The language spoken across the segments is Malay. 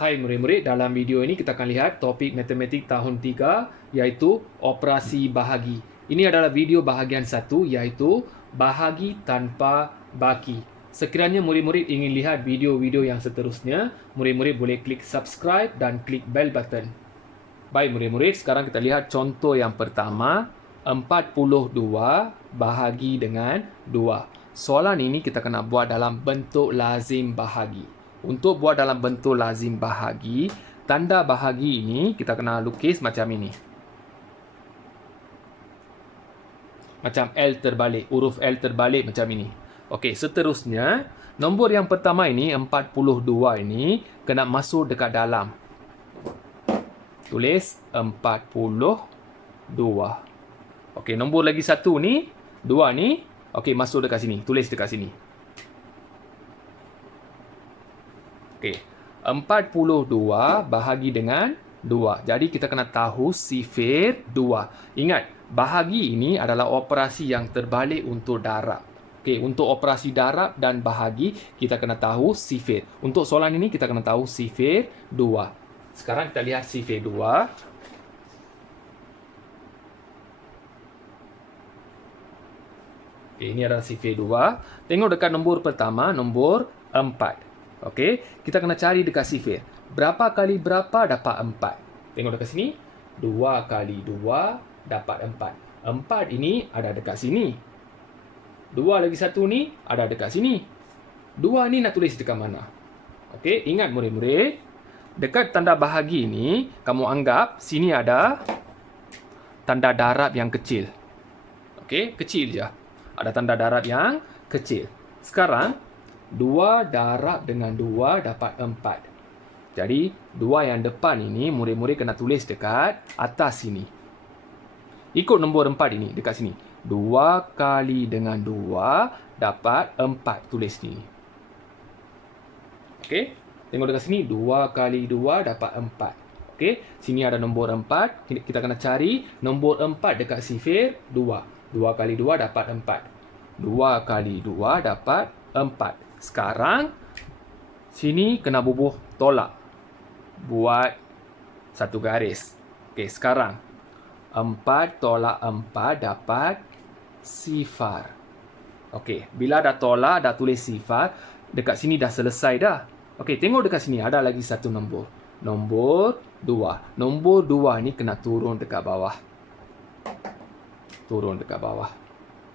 Hai murid-murid, dalam video ini kita akan lihat topik matematik tahun 3 iaitu operasi bahagi. Ini adalah video bahagian 1 iaitu bahagi tanpa baki. Sekiranya murid-murid ingin lihat video-video yang seterusnya, murid-murid boleh klik subscribe dan klik bell button. Baik murid-murid, sekarang kita lihat contoh yang pertama, 42 bahagi dengan 2. Soalan ini kita kena buat dalam bentuk lazim bahagi. Untuk buat dalam bentuk lazim bahagi, tanda bahagi ini kita kena lukis macam ini. Macam L terbalik, huruf L terbalik macam ini. Okey, seterusnya, nombor yang pertama ini, 42 ini, kena masuk dekat dalam. Tulis 42. Okey, nombor lagi satu ni, 2 ni, okey, masuk dekat sini. Tulis dekat sini. Okey, 42 bahagi dengan 2. Jadi kita kena tahu sifir 2. Ingat, bahagi ini adalah operasi yang terbalik untuk darab. Okey, untuk operasi darab dan bahagi, kita kena tahu sifir. Untuk soalan ini, kita kena tahu sifir 2. Sekarang kita lihat sifir 2. Okey, ini adalah sifir 2. Tengok dekat nombor pertama, nombor 4. Okey, kita kena cari dekat sifir. Berapa kali berapa dapat 4? Tengok dekat sini. 2 kali 2 dapat 4. 4 ini ada dekat sini. 2 lagi satu ni ada dekat sini. 2 ni nak tulis dekat mana? Okey, ingat murid-murid. Dekat tanda bahagi ni, kamu anggap sini ada tanda darab yang kecil. Okey, kecil je. Ada tanda darab yang kecil. Sekarang, 2 darab dengan 2 dapat 4. Jadi, 2 yang depan ini, murid-murid kena tulis dekat atas sini. Ikut nombor 4 ini, dekat sini. 2 kali dengan 2 dapat 4. Tulis ni. Okey, tengok dekat sini. 2 kali 2 dapat 4. Okey, sini ada nombor 4. Kita kena cari nombor 4 dekat sifir 2. 2 kali 2 dapat 4. 2 kali 2 dapat 4. Sekarang, sini kena bubuh tolak. Buat satu garis. Okey, sekarang. 4 tolak 4 dapat sifar. Okey, bila dah tolak, dah tulis sifar, dekat sini dah selesai dah. Okey, tengok dekat sini, ada lagi satu nombor. Nombor 2. Nombor 2 ni kena turun dekat bawah. Turun dekat bawah.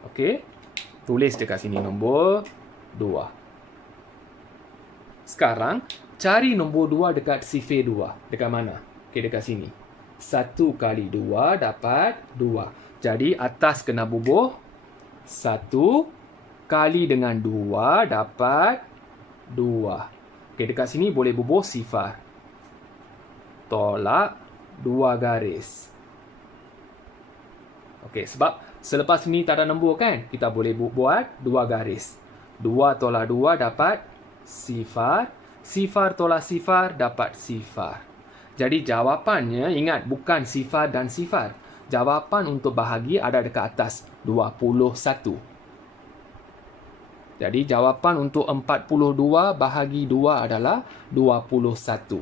Okey, tulis dekat sini nombor 2. Sekarang, cari nombor 2 dekat sifir 2. Dekat mana? Okey, dekat sini. 1 kali 2 dapat 2. Jadi, atas kena bubuh. 1 kali dengan 2 dapat 2. Okey, dekat sini boleh bubuh sifar. Tolak 2 garis. Okey, sebab selepas ni tak ada nombor kan? Kita boleh buat 2 garis. 2 tolak 2 dapat sifar. Sifar tolak sifar dapat sifar. Jadi jawapannya, ingat, bukan sifar dan sifar. Jawapan untuk bahagi ada dekat atas, 21. Jadi jawapan untuk 42 bahagi 2 adalah 21.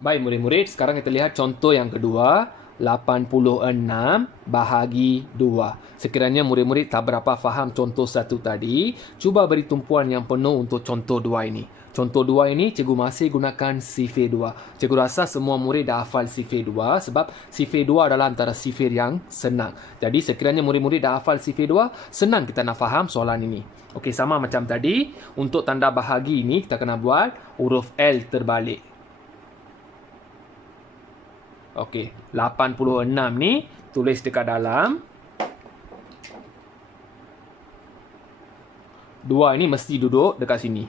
Baik murid-murid, sekarang kita lihat contoh yang kedua. 86 bahagi 2. Sekiranya murid-murid tak berapa faham contoh 1 tadi, cuba beri tumpuan yang penuh untuk contoh 2 ini. Contoh 2 ini, cikgu masih gunakan sifir 2. Cikgu rasa semua murid dah hafal sifir 2 sebab sifir 2 adalah antara sifir yang senang. Jadi sekiranya murid-murid dah hafal sifir 2, senang kita nak faham soalan ini. Okey, sama macam tadi, untuk tanda bahagi ini kita kena buat huruf L terbalik. Okey, 86 ni tulis dekat dalam. 2 ini mesti duduk dekat sini.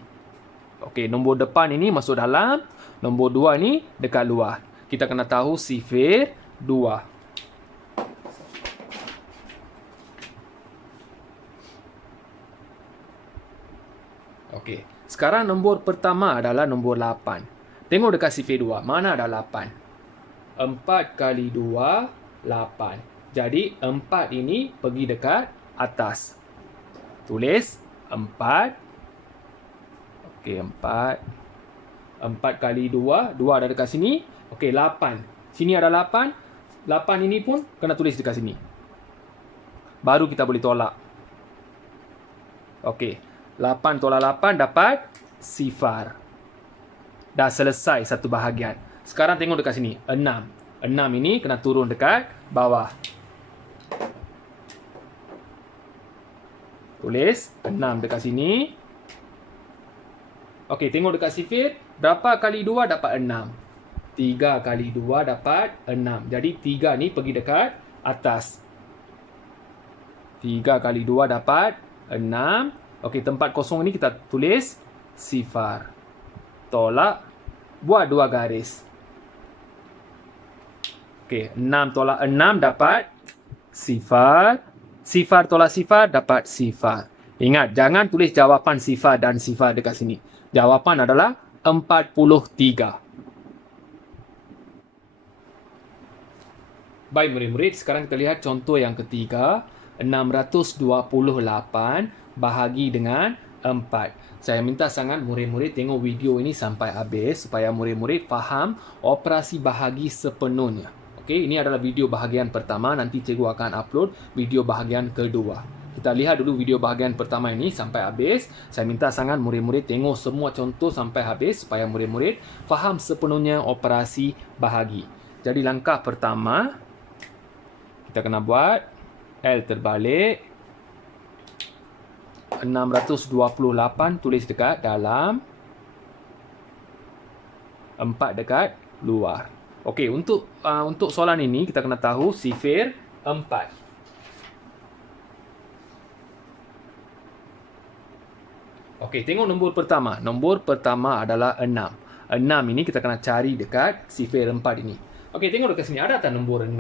Okey, nombor depan ini masuk dalam. Nombor 2 ni dekat luar. Kita kena tahu sifir 2. Okey, sekarang nombor pertama adalah nombor 8. Tengok dekat sifir 2, mana ada 8? 4 kali 2, 8. Jadi, 4 ini pergi dekat atas. Tulis 4. Okey, 4. 4 kali 2. 2 ada dekat sini. Okey, 8. Sini ada 8. 8 ini pun kena tulis dekat sini. Baru kita boleh tolak. Okey. 8 tolak 8 dapat sifar. Dah selesai satu bahagian. Sekarang tengok dekat sini. 6. 6 ini kena turun dekat bawah. Tulis 6 dekat sini. Okey, tengok dekat sifir. Berapa kali 2 dapat 6? 3 kali 2 dapat 6. Jadi 3 ni pergi dekat atas. 3 kali 2 dapat 6. Okey, tempat kosong ni kita tulis sifar. Tolak. Buat 2 garis. Okey, 6 tolak 6 dapat sifar. Sifar tolak sifar dapat sifar. Ingat, jangan tulis jawapan sifar dan sifar dekat sini. Jawapan adalah 43. Baik murid-murid, sekarang kita lihat contoh yang ketiga. 628 bahagi dengan 4. Saya minta sangat murid-murid tengok video ini sampai habis supaya murid-murid faham operasi bahagi sepenuhnya. Okey, ini adalah video bahagian pertama. Nanti cikgu akan upload video bahagian kedua. Kita lihat dulu video bahagian pertama ini sampai habis. Saya minta sangat murid-murid tengok semua contoh sampai habis supaya murid-murid faham sepenuhnya operasi bahagi. Jadi langkah pertama, kita kena buat L terbalik. 628 tulis dekat dalam, 4 dekat luar. Okey, untuk soalan ini kita kena tahu sifir 4. Okey, tengok nombor pertama. Nombor pertama adalah 6. 6 ini kita kena cari dekat sifir 4 ini. Okey, tengok dekat sini. Ada tak nombor 6?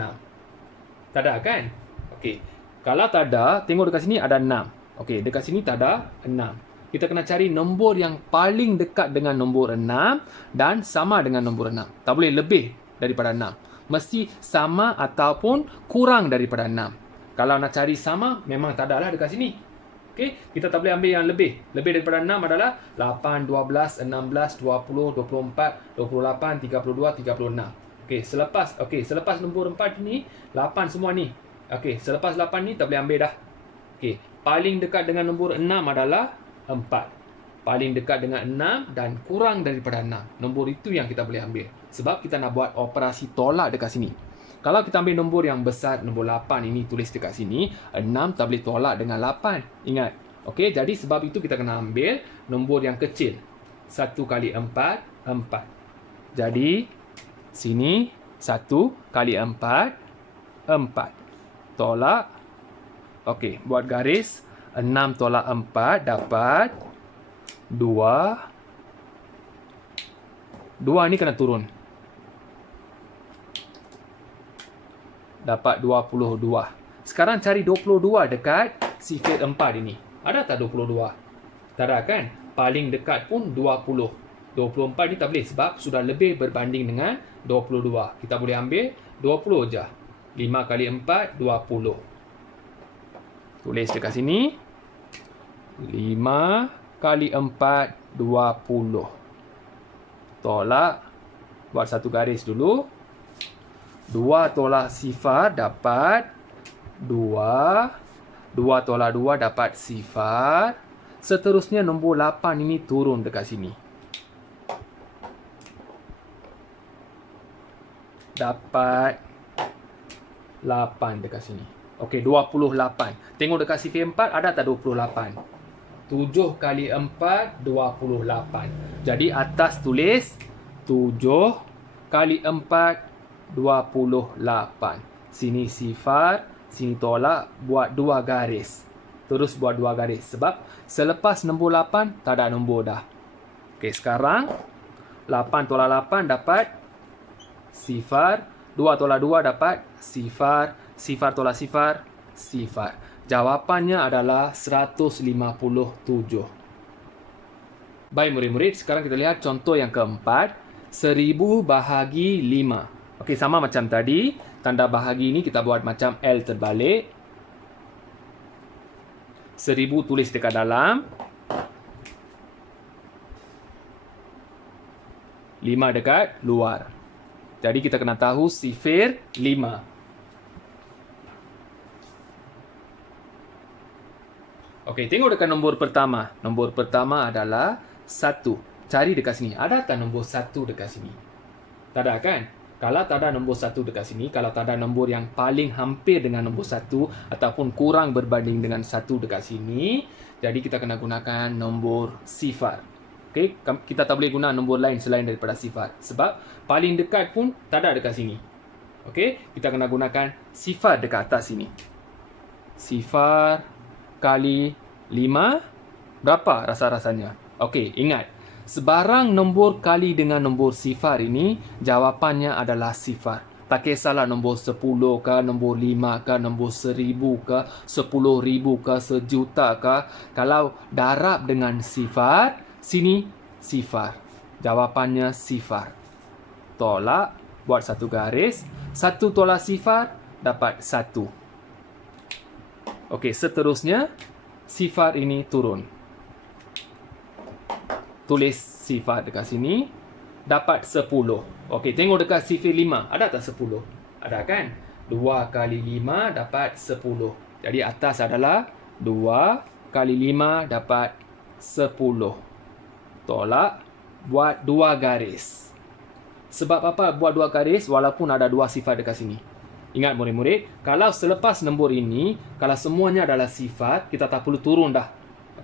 Tak ada kan? Okey. Kalau tak ada, tengok dekat sini ada 6. Okey, dekat sini tak ada 6. Kita kena cari nombor yang paling dekat dengan nombor 6 dan sama dengan nombor 6. Tak boleh lebih daripada 6. Mesti sama ataupun kurang daripada 6. Kalau nak cari sama, memang tak ada lah dekat sini. Okey, kita tak boleh ambil yang lebih. Lebih daripada 6 adalah 8, 12, 16, 20, 24, 28, 32, 36. Okey, selepas nombor 4 ni, 8 semua ni. Okey, selepas 8 ni tak boleh ambil dah. Okey, paling dekat dengan nombor 6 adalah 4. Paling dekat dengan 6 dan kurang daripada 6. Nombor itu yang kita boleh ambil. Sebab kita nak buat operasi tolak dekat sini. Kalau kita ambil nombor yang besar, nombor 8 ini tulis dekat sini, 6 tak boleh tolak dengan 8. Ingat. Okey, jadi sebab itu kita kena ambil nombor yang kecil. 1 kali 4, 4. Jadi, sini 1 kali 4, 4. Tolak. Okey, buat garis. 6 tolak 4 dapat 2. 2 ni kena turun. Dapat 22. Sekarang cari 22 dekat sifir 4 ini. Ada tak 22? Tak ada kan? Paling dekat pun 20. 24 ni tak boleh sebab sudah lebih berbanding dengan 22. Kita boleh ambil 20 je. 5 kali 4, 20. Tulis dekat sini. 5 kali 4, 20. Tolak. Buat satu garis dulu. 2 tolak sifar dapat 2. 2 tolak 2 dapat sifar. Seterusnya nombor 8 ini turun dekat sini. Dapat 8 dekat sini. Okey, 28. Tengok dekat sifir 4 ada tak 28? 7 kali 4, 28. Jadi atas tulis 7 kali 4, 28. Sini sifar, sini tolak, buat 2 garis. Terus buat 2 garis. Sebab selepas nombor 8, tak ada nombor dah. Okey, sekarang 8 tolak 8 dapat sifar. 2 tolak 2 dapat sifar. Sifar tolak sifar, sifar. Jawapannya adalah 157. Baik murid-murid, sekarang kita lihat contoh yang keempat. 1000 bahagi 5. Okey, sama macam tadi. Tanda bahagi ini kita buat macam L terbalik. 1000 tulis dekat dalam. 5 dekat luar. Jadi kita kena tahu sifir 5. Okey, tengok dekat nombor pertama. Nombor pertama adalah 1. Cari dekat sini. Ada tak nombor 1 dekat sini? Tak ada kan? Kalau tak ada nombor 1 dekat sini, kalau tak ada nombor yang paling hampir dengan nombor 1 ataupun kurang berbanding dengan 1 dekat sini, jadi kita kena gunakan nombor sifar. Okey, kita tak boleh guna nombor lain selain daripada sifar. Sebab paling dekat pun tak ada dekat sini. Okey, kita kena gunakan sifar dekat atas sini. Sifar kali 5, berapa rasa-rasanya? Okey, ingat. Sebarang nombor kali dengan nombor sifar ini, jawapannya adalah sifar. Tak kisahlah nombor 10 ke, nombor 5 ke, nombor 1000 ke, 10,000 ke, sejuta ke. Kalau darab dengan sifar, sini sifar. Jawapannya sifar. Tolak, buat satu garis. 1 tolak sifar, dapat 1. Okey, seterusnya, sifar ini turun. Tulis sifar dekat sini. Dapat 10. Okey, tengok dekat sifir 5. Ada tak 10? Ada kan? 2 kali 5 dapat 10. Jadi atas adalah 2 kali 5 dapat 10. Tolak. Buat 2 garis. Sebab apa buat 2 garis walaupun ada 2 sifar dekat sini? Ingat murid-murid, kalau selepas nombor ini, kalau semuanya adalah sifar, kita tak perlu turun dah.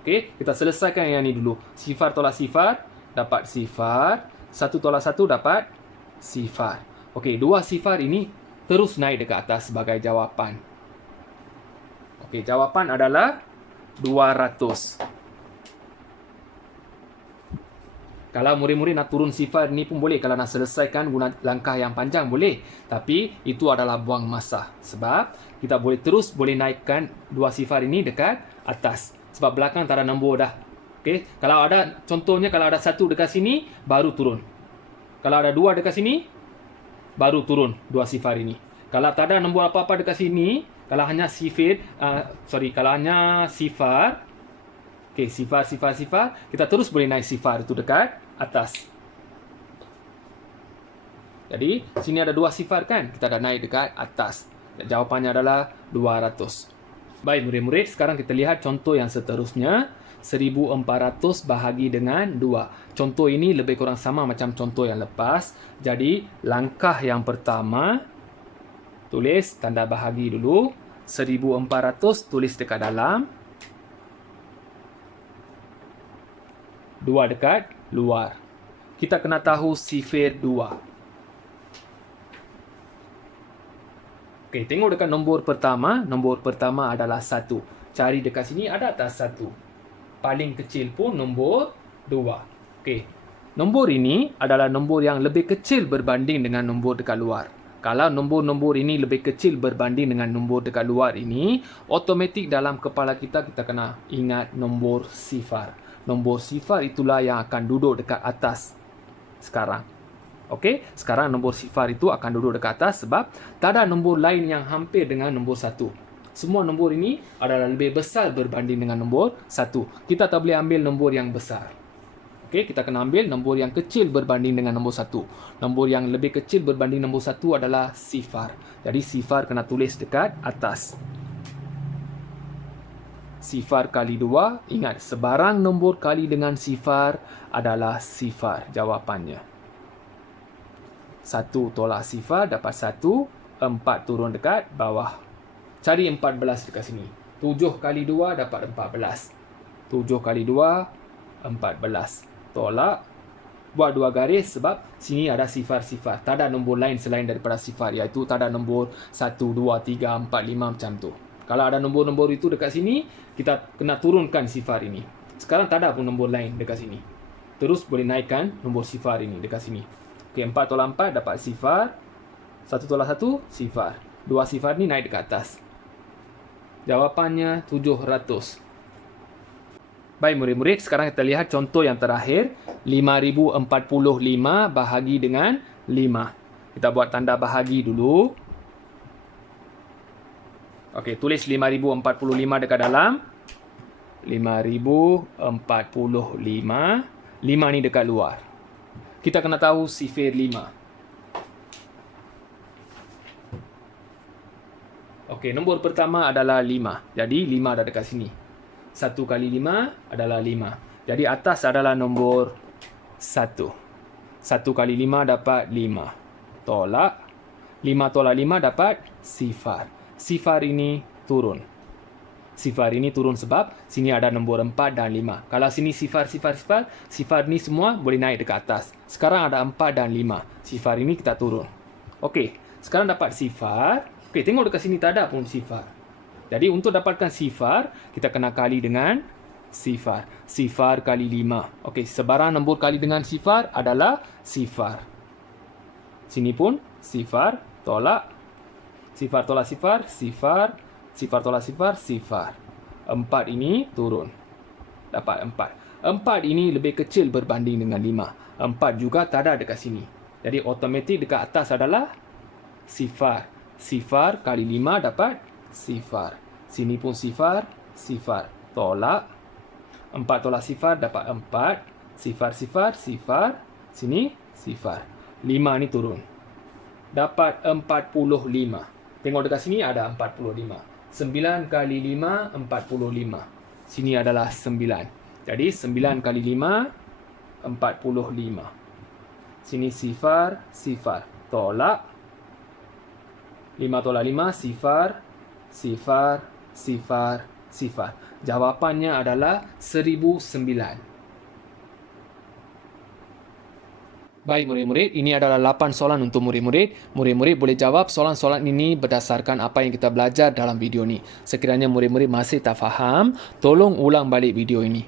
Okey, kita selesaikan yang ni dulu. Sifar tolak sifar, dapat sifar. 1 tolak 1 dapat sifar. Okey, 2 sifar ini terus naik dekat atas sebagai jawapan. Okey, jawapan adalah 200. Kalau murid-murid nak turun sifar ni pun boleh. Kalau nak selesaikan guna langkah yang panjang boleh. Tapi itu adalah buang masa. Sebab kita boleh naikkan 2 sifar ini dekat atas. Sebab belakang tak ada nombor dah. Okey, kalau ada contohnya kalau ada 1 dekat sini baru turun. Kalau ada 2 dekat sini baru turun 2 sifar ini. Kalau tak ada nombor apa-apa dekat sini, kalau hanya kalau hanya sifar, okey, sifar, kita terus boleh naik sifar itu dekat atas. Jadi, sini ada 2 sifar kan? Kita dah naik dekat atas. Jawapannya adalah 200. Baik murid-murid, sekarang kita lihat contoh yang seterusnya. 1400 bahagi dengan 2. Contoh ini lebih kurang sama macam contoh yang lepas. Jadi, langkah yang pertama, tulis tanda bahagi dulu. 1400 tulis dekat dalam. 2 dekat luar. Kita kena tahu sifir 2. Okey, tengok dekat nombor pertama. Nombor pertama adalah 1. Cari dekat sini ada tak 1? Paling kecil pun nombor 2. Okey. Nombor ini adalah nombor yang lebih kecil berbanding dengan nombor dekat luar. Kalau nombor-nombor ini lebih kecil berbanding dengan nombor dekat luar ini, automatik dalam kepala kita kena ingat nombor sifar. Nombor sifar itulah yang akan duduk dekat atas sekarang. Okey, sekarang nombor sifar itu akan duduk dekat atas sebab tak ada nombor lain yang hampir dengan nombor 1. Semua nombor ini adalah lebih besar berbanding dengan nombor 1. Kita tak boleh ambil nombor yang besar. Okey, kita kena ambil nombor yang kecil berbanding dengan nombor 1. Nombor yang lebih kecil berbanding nombor 1 adalah sifar. Jadi sifar kena tulis dekat atas. Sifar kali 2, ingat sebarang nombor kali dengan sifar adalah sifar jawapannya. 1 tolak sifar dapat 1, 4 turun dekat bawah. Cari 14 dekat sini. 7 kali 2 dapat 14. 7 kali 2, 14. Tolak. Buat 2 garis sebab sini ada sifar-sifar. Tak ada nombor lain selain daripada sifar. Iaitu tak ada nombor 1, 2, 3, 4, 5 macam tu. Kalau ada nombor-nombor itu dekat sini, kita kena turunkan sifar ini. Sekarang tak ada pun nombor lain dekat sini. Terus boleh naikkan nombor sifar ini dekat sini. Okey, 4 tolak 4 dapat sifar. 1 tolak 1, sifar. 2 sifar ni naik dekat atas. Jawapannya 700. Baik murid-murid, sekarang kita lihat contoh yang terakhir. 5045 bahagi dengan 5. Kita buat tanda bahagi dulu. Okey, tulis 5045 dekat dalam. 5045. 5 ni dekat luar. Kita kena tahu sifir 5. Okey, nombor pertama adalah 5. Jadi 5 ada dekat sini. 1 kali 5 adalah 5. Jadi atas adalah nombor 1. 1 kali 5 dapat 5. Tolak. 5 tolak 5 dapat sifar. Sifar ini turun. Sifar ini turun sebab sini ada nombor 4 dan 5. Kalau sini sifar, sifar ni semua boleh naik dekat atas. Sekarang ada 4 dan 5. Sifar ini kita turun. Okey, sekarang dapat sifar. Okey, tengok dekat sini tak ada pun sifar. Jadi untuk dapatkan sifar, kita kena kali dengan sifar. Sifar kali 5. Okey, sebarang nombor kali dengan sifar adalah sifar. Sini pun sifar, tolak. Sifar tolak sifar, sifar. Sifar tolak sifar, sifar. 4 ini turun. Dapat 4. 4 ini lebih kecil berbanding dengan 5. 4 juga tak ada dekat sini. Jadi automatik dekat atas adalah sifar. Sifar kali 5 dapat sifar. Sini pun sifar, sifar. Tolak. 4 tolak sifar dapat 4. Sifar, sifar, sifar. Sini sifar. 5 ni turun. Dapat 45. Tengok dekat sini ada 45. 9 kali 5, 45. Sini adalah 9. Jadi 9 kali 5, 45. Sini sifar, sifar. Tolak. 5 tolak 5, sifar, sifar, sifar, sifar. Jawapannya adalah 1009. Baik murid-murid, ini adalah 8 soalan untuk murid-murid. Murid-murid boleh jawab soalan-soalan ini berdasarkan apa yang kita belajar dalam video ini. Sekiranya murid-murid masih tak faham, tolong ulang balik video ini.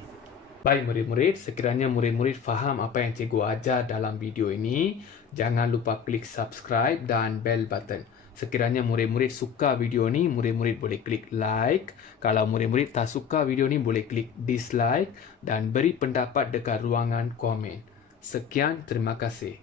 Baik murid-murid, sekiranya murid-murid faham apa yang cikgu ajar dalam video ini, jangan lupa klik subscribe dan bell button. Sekiranya murid-murid suka video ni, murid-murid boleh klik like. Kalau murid-murid tak suka video ni, boleh klik dislike dan beri pendapat dekat ruangan komen. Sekian, terima kasih.